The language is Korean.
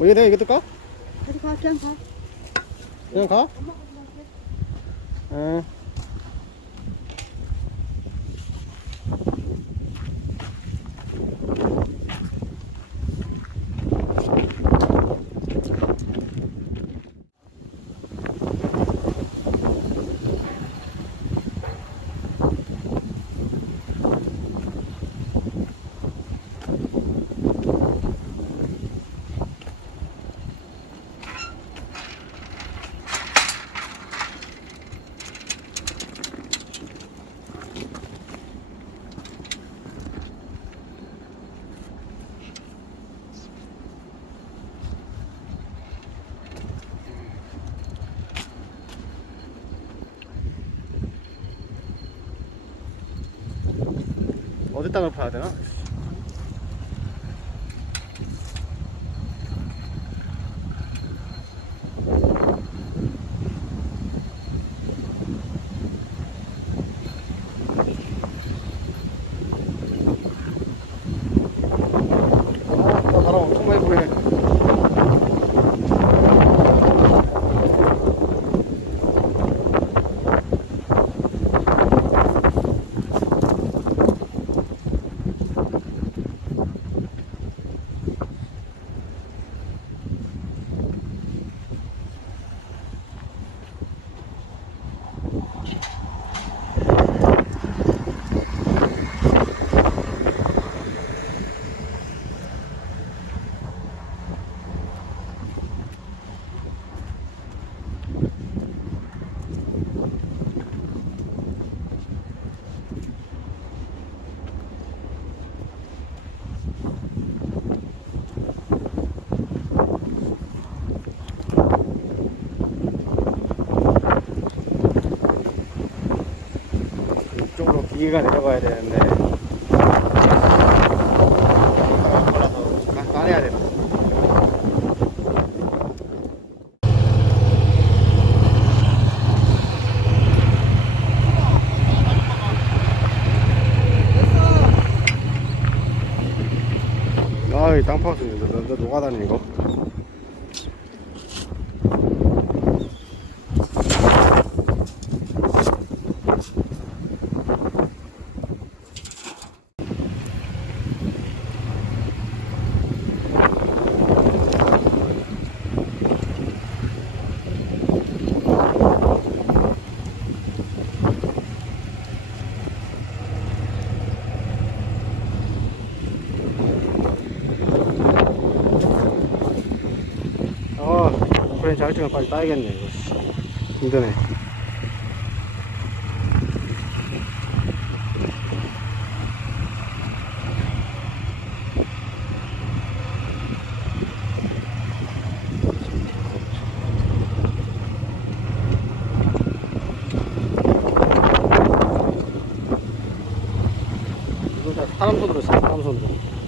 뭐 이거 내가 이거 뜰까? 가, 그냥 가. 그냥 가? 그냥 해. 응. 어디 땅을 파야 되나? 아, 나 바람 엄청 많이 불네. 이쪽으로 기계가 내려가야 되는데 걸어서 까내야 되나? 아이 땅 파서 너, 너 녹아다니 이거 아 그래 자격증을 빨리 따야겠네 이거 씨. 힘드네 이거 다 사람 손으로 써 사람 손으로